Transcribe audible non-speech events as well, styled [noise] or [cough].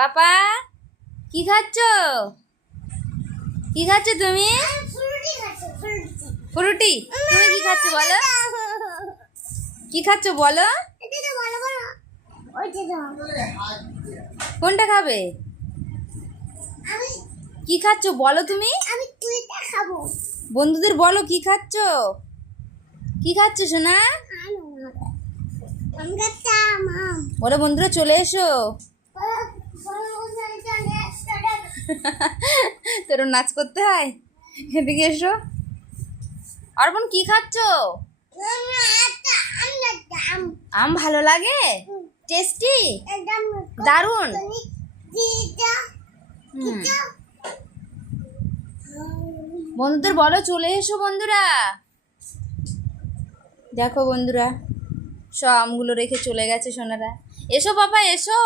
পাপা কি খাচ্ছ? কি খাচ্ছ তুমি? ফ্রুটি। তুমি কি খাচ্ছ বলো? কি খাচ্ছ বলো? কোনটা খাবে? কি খাচ্ছ বলো তুমি? আমি খাব বন্ধুদের বলো কি খাচ্ছ? কি খাচ্ছ সোনা? বলো বন্ধুরা চলে এসো। [laughs] তোর নাচ করতে হয়? এদিকে এসো। অর্পণ, কি খাচ্ছ? আম ভালো লাগে? টেস্টি? দারুণ? বন্ধুদের বলো, চলে এসো বন্ধুরা। দেখো বন্ধুরা, সব আমগুলো রেখে চলে গেছে সোনারা। এসো বাবা এসো।